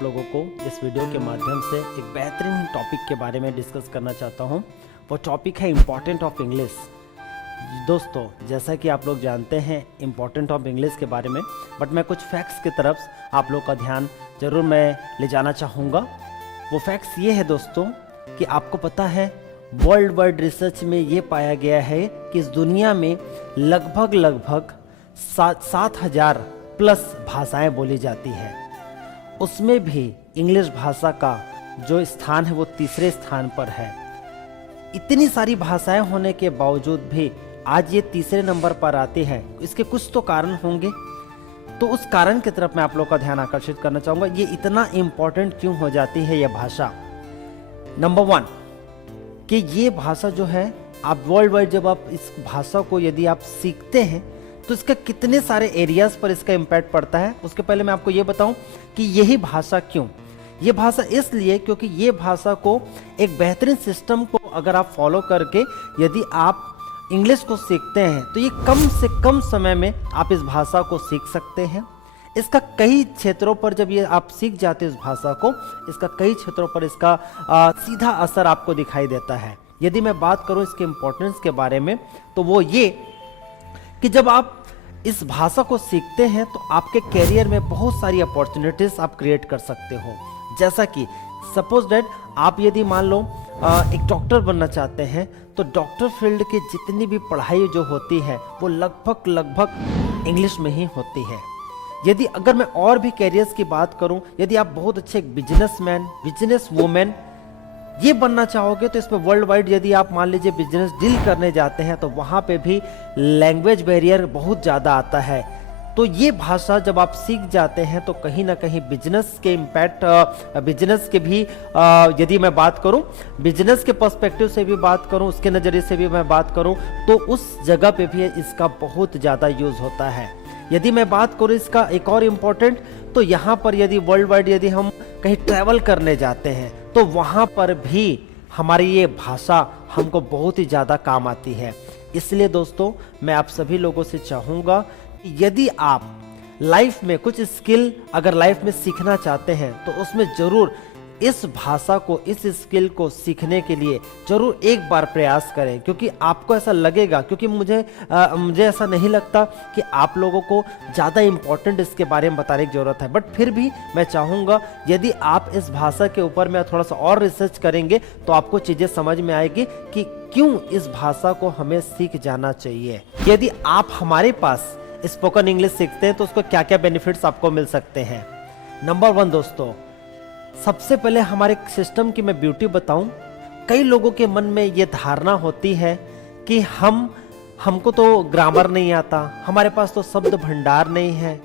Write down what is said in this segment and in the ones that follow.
आप लोगों को इस वीडियो के माध्यम से एक बेहतरीन टॉपिक के बारे में डिस्कस करना चाहता हूं। वो टॉपिक है इम्पोर्टेंट ऑफ इंग्लिश। दोस्तों, जैसा कि आप लोग जानते हैं इम्पोर्टेंट ऑफ इंग्लिश के बारे में, बट मैं कुछ फैक्ट्स की तरफ आप लोग का ध्यान ज़रूर मैं ले जाना चाहूँगा। वो फैक्ट्स ये है दोस्तों कि आपको पता है वर्ल्ड वाइड रिसर्च में ये पाया गया है कि इस दुनिया में लगभग 7,000 प्लस भाषाएं बोली जाती है। उसमें भी इंग्लिश भाषा का जो स्थान है वो तीसरे स्थान पर है। इतनी सारी भाषाएं होने के बावजूद भी आज ये तीसरे नंबर पर आती है। इसके कुछ तो कारण होंगे, तो उस कारण की तरफ मैं आप लोग का ध्यान आकर्षित करना चाहूँगा। ये इतना इम्पोर्टेंट क्यों हो जाती है ये भाषा। नंबर 1 कि ये भाषा जो है, आप वर्ल्ड वाइड जब आप इस भाषा को यदि आप सीखते हैं तो इसका कितने सारे एरियाज पर इसका इम्पैक्ट पड़ता है। उसके पहले मैं आपको ये बताऊं कि यही भाषा क्यों। ये भाषा इसलिए क्योंकि ये भाषा को एक बेहतरीन सिस्टम को अगर आप फॉलो करके यदि आप इंग्लिश को सीखते हैं तो ये कम से कम समय में आप इस भाषा को सीख सकते हैं। इसका कई क्षेत्रों पर जब ये आप सीख जाते हैं इस भाषा को, इसका कई क्षेत्रों पर इसका सीधा असर आपको दिखाई देता है। यदि मैं बात करूं इसके इम्पोर्टेंस के बारे में तो वो ये कि जब आप इस भाषा को सीखते हैं तो आपके कैरियर में बहुत सारी अपॉर्चुनिटीज आप क्रिएट कर सकते हो। जैसा कि सपोज दैट आप यदि मान लो एक डॉक्टर बनना चाहते हैं तो डॉक्टर फील्ड की जितनी भी पढ़ाई जो होती है वो लगभग इंग्लिश में ही होती है। यदि अगर मैं और भी कैरियर्स की बात करूं, यदि आप बहुत अच्छे एक बिजनेसमैन, बिजनेस वूमेन ये बनना चाहोगे तो इसमें वर्ल्ड वाइड यदि आप मान लीजिए बिजनेस डील करने जाते हैं तो वहाँ पे भी लैंग्वेज बैरियर बहुत ज़्यादा आता है। तो ये भाषा जब आप सीख जाते हैं तो कहीं ना कहीं बिजनेस के इम्पैक्ट, बिजनेस के भी यदि मैं बात करूं, बिजनेस के पर्सपेक्टिव से भी बात करूं, उसके नज़रिए से भी मैं बात करूं तो उस जगह पे भी इसका बहुत ज़्यादा यूज़ होता है। यदि मैं बात करूं इसका एक और इम्पोर्टेंट, तो यहाँ पर यदि वर्ल्ड वाइड यदि हम कहीं ट्रैवल करने जाते हैं तो वहाँ पर भी हमारी ये भाषा हमको बहुत ही ज़्यादा काम आती है। इसलिए दोस्तों मैं आप सभी लोगों से चाहूँगा कि यदि आप लाइफ में कुछ स्किल अगर लाइफ में सीखना चाहते हैं तो उसमें ज़रूर इस भाषा को, इस स्किल को सीखने के लिए जरूर एक बार प्रयास करें। क्योंकि आपको ऐसा लगेगा, क्योंकि मुझे ऐसा नहीं लगता कि आप लोगों को ज़्यादा इम्पोर्टेंट इसके बारे में बताने की ज़रूरत है, बट फिर भी मैं चाहूँगा यदि आप इस भाषा के ऊपर में थोड़ा सा और रिसर्च करेंगे तो आपको चीज़ें समझ में आएगी कि क्यों इस भाषा को हमें सीख जाना चाहिए। यदि आप हमारे पास स्पोकन इंग्लिश सीखते हैं तो उसको क्या क्या बेनिफिट्स आपको मिल सकते हैं। नंबर 1 दोस्तों, सबसे पहले हमारे सिस्टम की मैं ब्यूटी बताऊं। कई लोगों के मन में ये धारणा होती है कि हमको तो ग्रामर नहीं आता, हमारे पास तो शब्द भंडार नहीं है,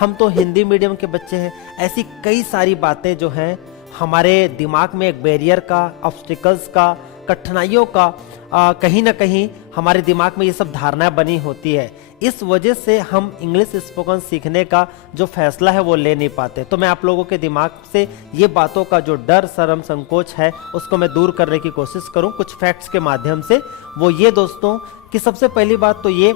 हम तो हिंदी मीडियम के बच्चे हैं। ऐसी कई सारी बातें जो हैं हमारे दिमाग में एक बैरियर का, ऑब्स्टिकल्स का, कठिनाइयों का कहीं ना कहीं हमारे दिमाग में ये सब धारणाएं बनी होती है। इस वजह से हम इंग्लिश स्पोकन सीखने का जो फैसला है वो ले नहीं पाते। तो मैं आप लोगों के दिमाग से ये बातों का जो डर, शर्म, संकोच है उसको मैं दूर करने की कोशिश करूं कुछ फैक्ट्स के माध्यम से। वो ये दोस्तों कि सबसे पहली बात तो ये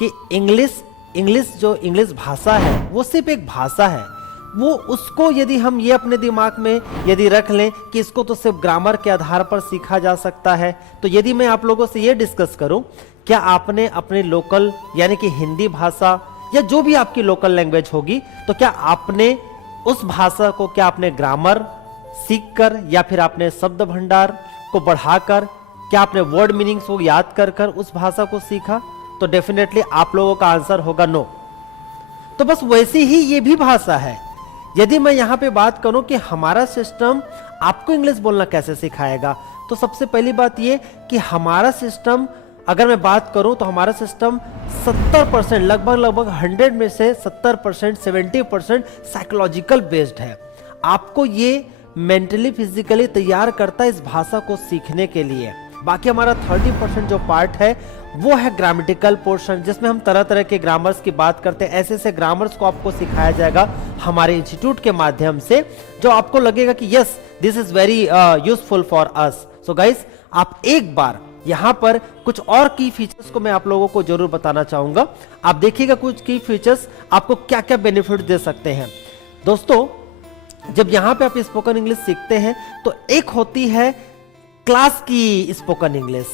कि इंग्लिश भाषा है वो सिर्फ एक भाषा है। वो उसको यदि हम ये अपने दिमाग में यदि रख लें कि इसको तो सिर्फ ग्रामर के आधार पर सीखा जा सकता है, तो यदि मैं आप लोगों से ये डिस्कस करूं, क्या आपने अपने लोकल यानी कि हिंदी भाषा या जो भी आपकी लोकल लैंग्वेज होगी, तो क्या आपने उस भाषा को, क्या आपने ग्रामर सीख कर या फिर आपने शब्द भंडार को बढ़ाकर, क्या आपने वर्ड मीनिंग्स को याद कर कर उस भाषा को सीखा? तो डेफिनेटली आप लोगों का आंसर होगा नो। तो बस वैसी ही ये भी भाषा है। यदि मैं यहाँ पे बात करूं कि हमारा सिस्टम आपको इंग्लिश बोलना कैसे सिखाएगा, तो सबसे पहली बात ये कि हमारा सिस्टम, अगर मैं बात करूं तो हमारा सिस्टम 70% लगभग 100 में से 70%, 70% साइकोलॉजिकल बेस्ड है। आपको ये मेंटली, फिजिकली तैयार करता है इस भाषा को सीखने के लिए। बाकी हमारा 30% जो पार्ट है वो है ग्रामेटिकल पोर्शन, जिसमें हम तरह तरह के ग्रामर्स की बात करते हैं। ऐसे ऐसे ग्रामर्स को आपको सिखाया जाएगा हमारे इंस्टीट्यूट के माध्यम से, जो आपको लगेगा कि yes this is very useful for us. So guys, आप एक बार यहाँ पर कुछ और की फीचर्स को मैं आप लोगों को जरूर बताना चाहूंगा। आप देखिएगा कुछ की फीचर्स आपको क्या क्या बेनिफिट दे सकते हैं। दोस्तों जब यहाँ पे आप स्पोकन इंग्लिश सीखते हैं तो एक होती है क्लास की स्पोकन इंग्लिश,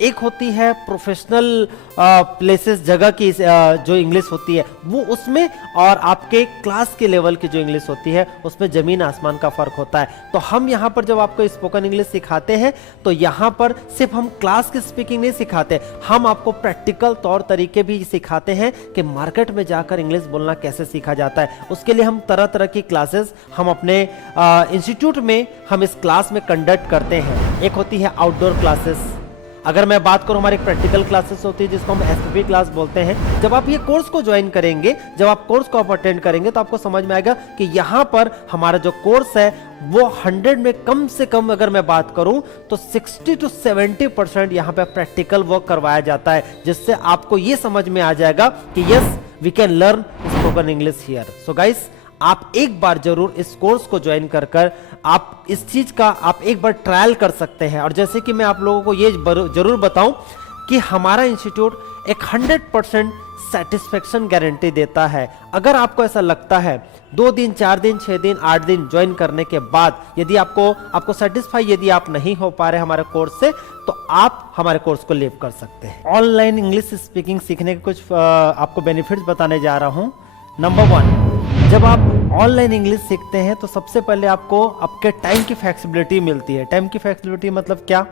एक होती है प्रोफेशनल प्लेसेस जगह की जो इंग्लिश होती है वो उसमें, और आपके क्लास के लेवल की जो इंग्लिश होती है उसमें जमीन आसमान का फर्क होता है। तो हम यहाँ पर जब आपको स्पोकन इंग्लिश सिखाते हैं तो यहाँ पर सिर्फ हम क्लास की स्पीकिंग नहीं सिखाते, हम आपको प्रैक्टिकल तौर तरीके भी सिखाते हैं कि मार्केट में जाकर इंग्लिश बोलना कैसे सीखा जाता है। उसके लिए हम तरह तरह की क्लासेस हम अपने इंस्टीट्यूट में हम इस क्लास में कंडक्ट करते हैं। एक होती है आउटडोर क्लासेस, अगर मैं बात करूं हमारी प्रैक्टिकल क्लासेस होती है जिसको हम एसपीपी क्लास बोलते हैं। जब आप ये कोर्स को ज्वाइन करेंगे, जब आप कोर्स को आप अटेंड करेंगे तो आपको समझ में आएगा कि यहाँ पर हमारा जो कोर्स है वो 100 में कम से कम अगर मैं बात करूं तो 60 to 70% यहाँ पे प्रैक्टिकल वर्क करवाया जाता है, जिससे आपको ये समझ में आ जाएगा कि yes we can learn spoken English here. So guys, आप एक बार जरूर इस कोर्स को ज्वाइन कर आप इस चीज का आप एक बार ट्रायल कर सकते हैं। और जैसे कि मैं आप लोगों को ये जरूर बताऊं कि हमारा इंस्टीट्यूट एक 100% सेटिस्फेक्शन गारंटी देता है। अगर आपको ऐसा लगता है 2 दिन 4 दिन 6 दिन 8 दिन ज्वाइन करने के बाद यदि आपको सेटिस्फाई यदि आप नहीं हो पा रहे हमारे कोर्स से, तो आप हमारे कोर्स को लीव कर सकते हैं। ऑनलाइन इंग्लिश स्पीकिंग सीखने के कुछ आपको बेनिफिट्स बताने जा रहा हूं। नंबर 1, जब आप ऑनलाइन इंग्लिश सीखते हैं तो सबसे पहले आपको आपके टाइम की फ्लेक्सिबिलिटी मिलती है। टाइम की फ्लेक्सिबिलिटी मतलब क्या?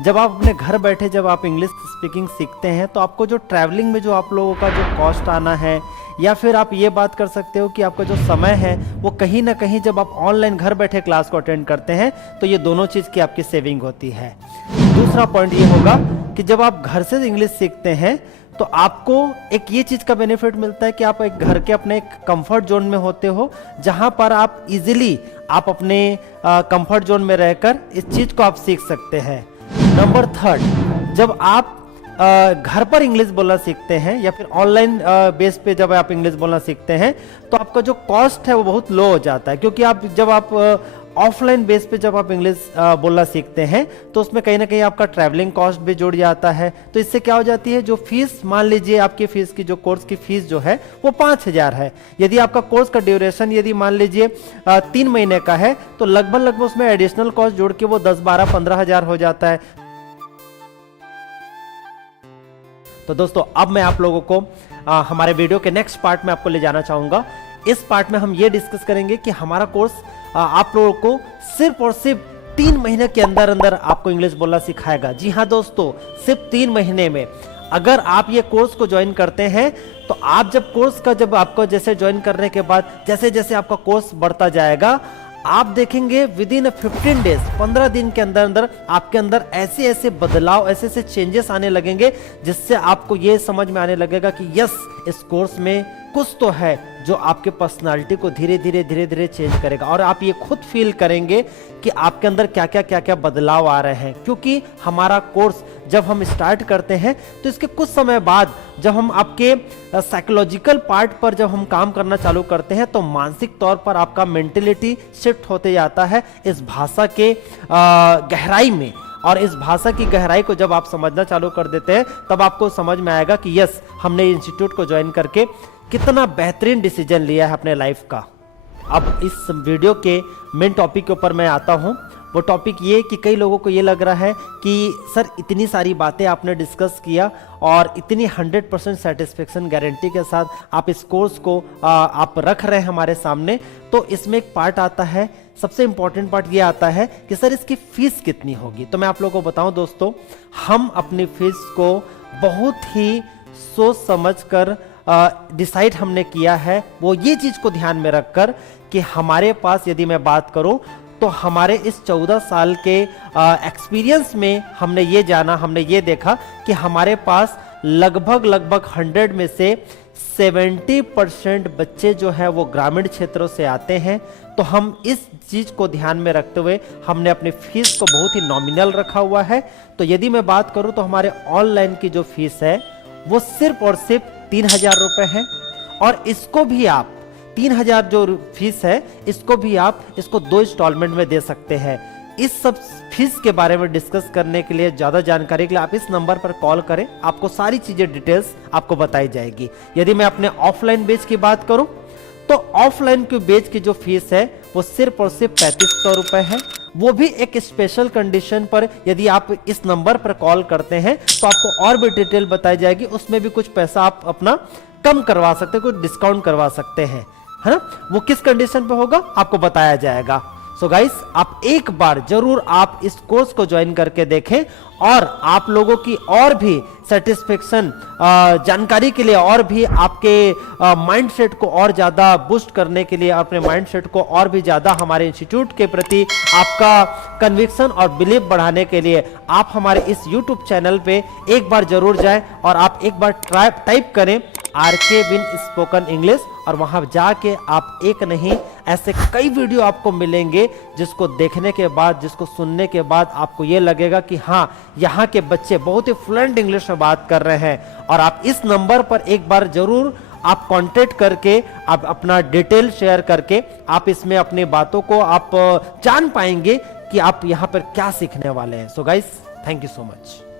जब आप अपने घर बैठे जब आप इंग्लिश स्पीकिंग सीखते हैं तो आपको जो ट्रैवलिंग में जो आप लोगों का जो कॉस्ट आना है, या फिर आप ये बात कर सकते हो कि आपका जो समय है वो कहीं ना कहीं जब आप ऑनलाइन घर बैठे क्लास को अटेंड करते हैं तो ये दोनों चीज़ की आपकी सेविंग होती है। दूसरा पॉइंट ये होगा कि जब आप घर से इंग्लिश सीखते हैं तो आपको एक ये चीज का बेनिफिट मिलता है कि आप एक घर के अपने एक कंफर्ट जोन में होते हो, जहां पर आप इजीली आप अपने कंफर्ट जोन में रहकर इस चीज को आप सीख सकते हैं। नंबर 3, जब आप घर पर इंग्लिश बोलना सीखते हैं या फिर ऑनलाइन बेस पे जब आप इंग्लिश बोलना सीखते हैं तो आपका जो कॉस्ट है वो बहुत लो हो जाता है, क्योंकि जब आप ऑफलाइन बेस पे जब आप इंग्लिश बोलना सीखते हैं तो उसमें कहीं ना कहीं आपका ट्रैवलिंग कॉस्ट भी जुड़ जाता है। तो इससे क्या हो जाती है, जो फीस मान लीजिए आपकी फीस की जो कोर्स की फीस जो है वो 5,000 है, यदि आपका कोर्स का ड्यूरेशन यदि मान लीजिए 3 महीने का है तो लगभग उसमें एडिशनल कॉस्ट जोड़ के वो 10, 12, 15,000 हो जाता है। तो दोस्तों, अब मैं आप लोगों को हमारे वीडियो के नेक्स्ट पार्ट में आपको ले जाना चाहूंगा। इस पार्ट में हम ये डिस्कस करेंगे कि हमारा कोर्स आप लोगों को सिर्फ और सिर्फ 3 महीने के अंदर अंदर आपको इंग्लिश बोलना सिखाएगा। जी हाँ दोस्तों, सिर्फ 3 महीने में अगर आप ये कोर्स को ज्वाइन करते हैं तो आप जब आपको जैसे ज्वाइन करने के बाद जैसे जैसे आपका कोर्स बढ़ता जाएगा, आप देखेंगे विद इन 15 डेज 15 दिन के अंदर अंदर आपके अंदर ऐसे ऐसे बदलाव, ऐसे ऐसे चेंजेस आने लगेंगे, जिससे आपको ये समझ में आने लगेगा कि यस, इस कोर्स में कुछ तो है जो आपके पर्सनालिटी को धीरे धीरे चेंज करेगा। और आप ये खुद फील करेंगे कि आपके अंदर क्या क्या बदलाव आ रहे हैं, क्योंकि हमारा कोर्स जब हम स्टार्ट करते हैं तो इसके कुछ समय बाद जब हम आपके साइकोलॉजिकल पार्ट पर जब हम काम करना चालू करते हैं तो मानसिक तौर पर आपका मेंटेलिटी शिफ्ट होते जाता है इस भाषा के गहराई में। और इस भाषा की गहराई को जब आप समझना चालू कर देते हैं तब आपको समझ में आएगा कि यस, हमने इंस्टीट्यूट को ज्वाइन करके कितना बेहतरीन डिसीजन लिया है अपने लाइफ का। अब इस वीडियो के मेन टॉपिक के ऊपर मैं आता हूं। वो टॉपिक ये कि कई लोगों को ये लग रहा है कि सर इतनी सारी बातें आपने डिस्कस किया और इतनी 100% सेटिस्फेक्शन गारंटी के साथ आप इस कोर्स को आप रख रहे हैं हमारे सामने, तो इसमें एक पार्ट आता है, सबसे इंपॉर्टेंट पार्ट ये आता है कि सर इसकी फीस कितनी होगी। तो मैं आप लोगों को बताऊं दोस्तों, हम अपनी फीस को बहुत ही सोच समझ कर डिसाइड हमने किया है। वो ये चीज को ध्यान में रखकर कि हमारे पास यदि मैं बात करूं तो हमारे इस 14 साल के एक्सपीरियंस में हमने ये जाना, हमने ये देखा कि हमारे पास लगभग 100 में से 70% बच्चे जो है वो ग्रामीण क्षेत्रों से आते हैं। तो हम इस चीज को ध्यान में रखते हुए हमने अपनी फीस को बहुत ही नॉमिनल रखा हुआ है। तो यदि मैं बात करूं तो हमारे ऑनलाइन की जो फीस है वो सिर्फ और सिर्फ 3,000 रुपए है, और इसको भी आप 3,000 जो फीस है इसको भी आप इसको 2 इंस्टॉलमेंट में दे सकते हैं। इस सब फीस के बारे में डिस्कस करने के लिए, ज्यादा जानकारी के लिए आप इस नंबर पर कॉल करें, आपको सारी चीजें डिटेल्स आपको बताई जाएगी। यदि मैं अपने ऑफलाइन बैच की बात करूं तो ऑफलाइन की बैच की जो फीस है वो सिर्फ और सिर्फ 3500 रुपए है। वो भी एक स्पेशल कंडीशन पर, यदि आप इस नंबर पर कॉल करते हैं तो आपको और भी डिटेल बताई जाएगी, उसमें भी कुछ पैसा आप अपना कम करवा सकते हैं, कुछ डिस्काउंट करवा सकते हैं, है ना। वो किस कंडीशन पे होगा आपको बताया जाएगा। सो गाइस, आप एक बार जरूर आप इस कोर्स को ज्वाइन करके देखें, और आप लोगों की और भी सेटिस्फेक्शन जानकारी के लिए, और भी आपके माइंडसेट को और ज्यादा बूस्ट करने के लिए, अपने माइंडसेट को और भी ज्यादा हमारे इंस्टीट्यूट के प्रति आपका कन्विक्शन और बिलीव बढ़ाने के लिए आप हमारे इस यूट्यूब चैनल पे एक बार जरूर जाएं और आप एक बार टाइप करें RK विन स्पोकन इंग्लिश, और वहां जाके आप एक नहीं ऐसे कई वीडियो आपको मिलेंगे जिसको देखने के बाद, जिसको सुनने के बाद आपको ये लगेगा कि हाँ, यहाँ के बच्चे बहुत ही फ्लुएंट इंग्लिश में बात कर रहे हैं। और आप इस नंबर पर एक बार जरूर आप कांटेक्ट करके, आप अपना डिटेल शेयर करके आप इसमें अपनी बातों को आप जान पाएंगे कि आप यहाँ पर क्या सीखने वाले हैं। So guys, thank you so much.